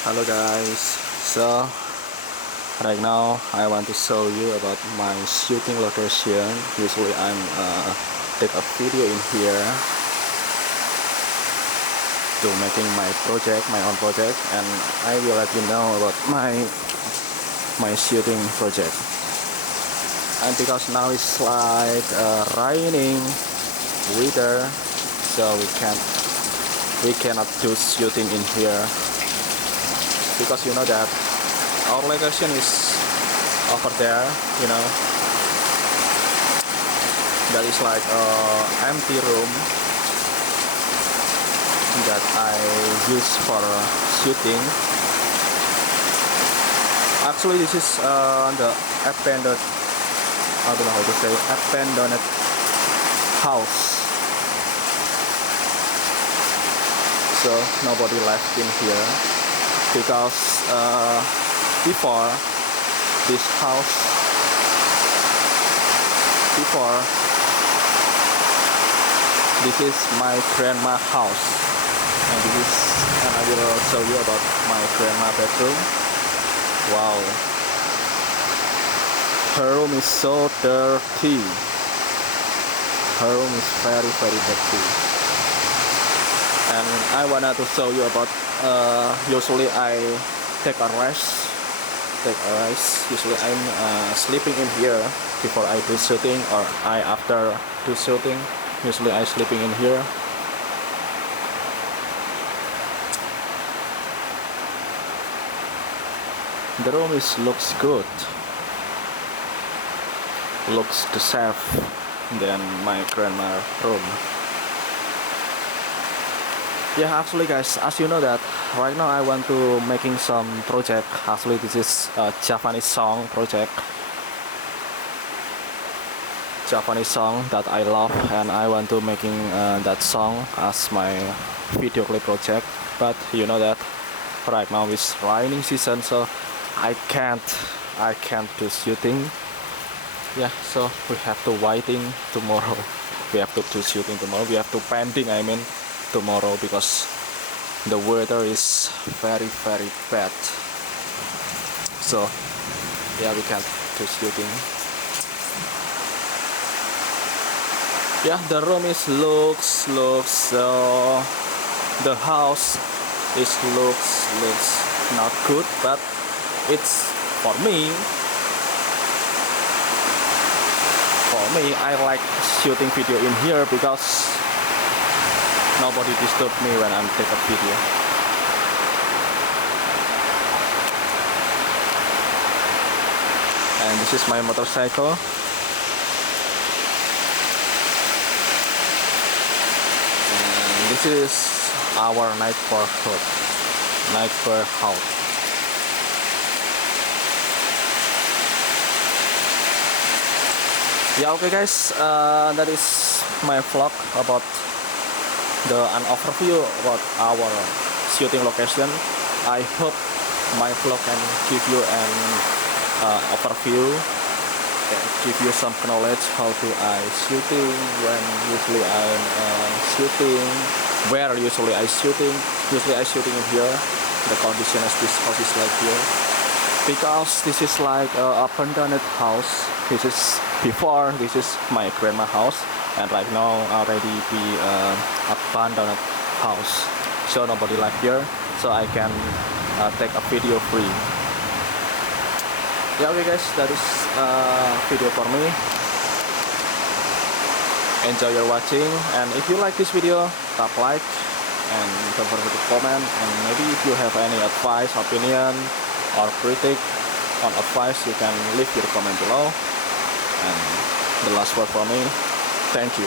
Hello guys, so right now I want to show you about my shooting location. Usually I'm take a video in here to making my own project, and I will let you know about my shooting project. And because now it's like raining weather, so we cannot do shooting in here, because you know that our location is over there, that is like empty room that I use for shooting. Actually this is the abandoned, I don't know how to say, abandoned house, so nobody left in here, because before this house, this is my grandma house, and I will show you about my grandma bedroom. Wow, her room is so dirty. Her room is very dirty, and I wanted to show you about usually I take a rest. Usually I'm sleeping in here before I do shooting, or after do shooting. Usually I sleeping in here. The room looks good, looks the safe than my grandma room. Yeah, actually guys, as you know that right now I want to making some project. Actually this is a Japanese song project, Japanese song that I love, and I want to making that song as my video clip project. But you know that right now is raining season, so I can't do shooting. Yeah, so we have to waiting tomorrow. We have to do shooting tomorrow. We have to painting, I mean, tomorrow, because the weather is very bad. So yeah, we can't do shooting. Yeah, the room looks so the house looks not good, but it's for me I like shooting video in here, because nobody disturb me when I'm take a video. And this is my motorcycle. And this is our neighborhood. Yeah, okay guys, that is my vlog about an overview about our shooting location. I hope my vlog can give you an overview, give you some knowledge how to I shooting, when usually I'm shooting, where usually I shooting. Usually I shooting in here. The condition of this house is like here, because this is like abandoned house. This is my grandma house, and right now already be abandoned house, so nobody live here, so I can take a video free. Yeah, okay guys, that is video for me. Enjoy your watching, and if you like this video, tap like and don't forget to comment, and maybe if you have any advice, opinion, or critic on advice, you can leave your comment below. And the last word for me, thank you.